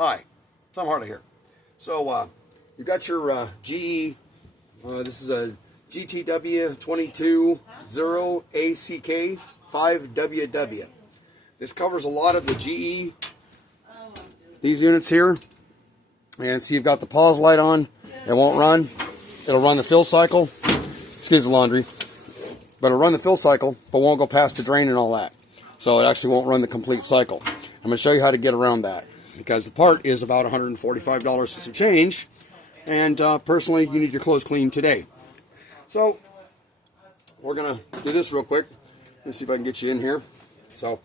Hi, Tom Harley here. So, you got your GE, this is a GTW 220ACK 5WW. This covers a lot of the GE, these units here. And see, you've got the pause light on. It won't run. It'll run the fill cycle. Excuse the laundry. But it'll run the fill cycle, but won't go past the drain and all that. So it actually won't run the complete cycle. I'm going to show you how to get around that, because the part is about $145 and some change, and personally, you need your clothes cleaned today. So we're going to do this real quick. Let's see if I can get you in here. So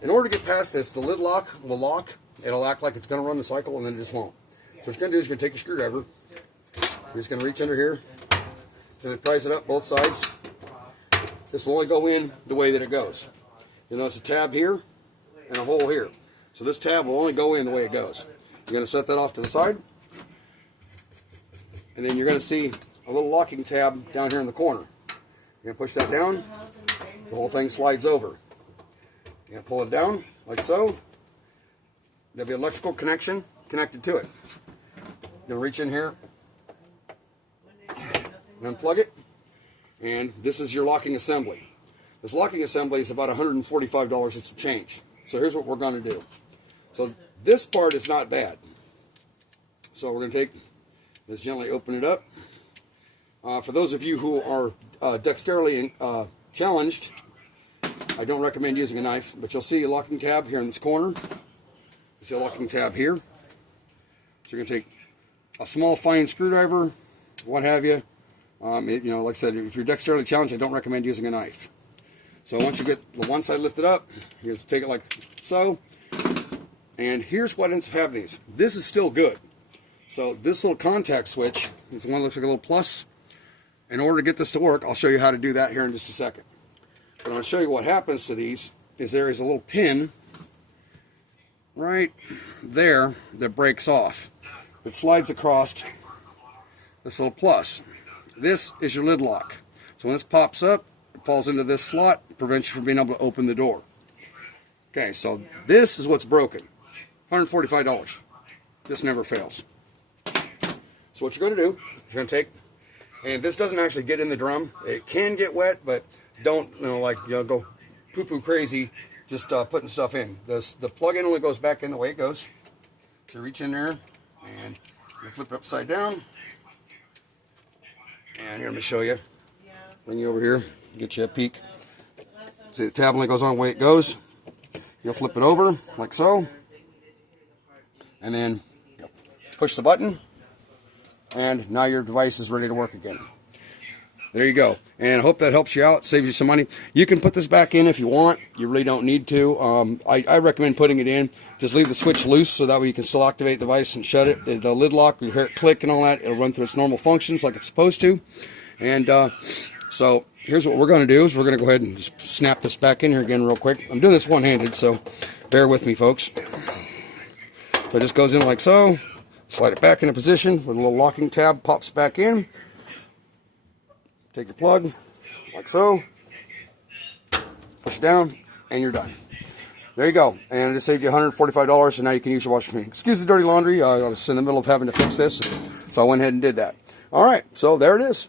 in order to get past this, the lid lock will lock. It'll act like it's going to run the cycle, and then it just won't. So what you're going to do is you're going to take your screwdriver. You're just going to reach under here. Going to prise it up both sides. This will only go in the way that it goes. You'll notice a tab here and a hole here. So this tab will only go in the way it goes. You're going to set that off to the side. And then you're going to see a little locking tab down here in the corner. You're going to push that down. The whole thing slides over. You're going to pull it down like so. There'll be an electrical connection connected to it. You're going to reach in here and unplug it. And this is your locking assembly. This locking assembly is about $145 and some change. So here's what we're going to do. So this part is not bad. So we're going to take this, gently open it up. For those of you who are dexterity challenged, I don't recommend using a knife, but you'll see a locking tab here in this corner. You see a locking tab here. So you're going to take a small fine screwdriver, what have you. Like I said, if you're dexterity challenged, I don't recommend using a knife. So once you get the one side lifted up, you just take it like so. And here's what ends up happening. This is still good. So this little contact switch is the one that looks like a little plus. In order to get this to work, I'll show you how to do that here in just a second. But I'm going to show you what happens to these. Is there is a little pin right there that breaks off. It slides across this little plus. This is your lid lock. So when this pops up, it falls into this slot, prevents you from being able to open the door. Okay, so this is what's broken. $145. This never fails. So what you're going to do, you're going to take, and this doesn't actually get in the drum. It can get wet, but don't go poo-poo crazy just putting stuff in. The plug-in only goes back in the way it goes. So you reach in there and you flip it upside down. And here, let me show you. Bring you over here, get you a peek. See, the tab only goes on the way it goes. You'll flip it over like so, and then push the button, and now your device is ready to work again. There you go. And I hope that helps you out, saves you some money. You can put this back in if you want. You really don't need to. I recommend putting it in. Just leave the switch loose so that way you can still activate the device and shut it. The lid lock, you hear it click and all that. It'll run through its normal functions like it's supposed to. And so here's what we're going to do is we're going to go ahead and just snap this back in here again real quick. I'm doing this one-handed, so bear with me, folks. So it just goes in like so. Slide it back into position with a little locking tab, pops back in. Take your plug, like so, push it down, and you're done. There you go. And it just saved you $145, and now you can use your washing machine. Excuse the dirty laundry. I was in the middle of having to fix this, so I went ahead and did that. All right, so there it is.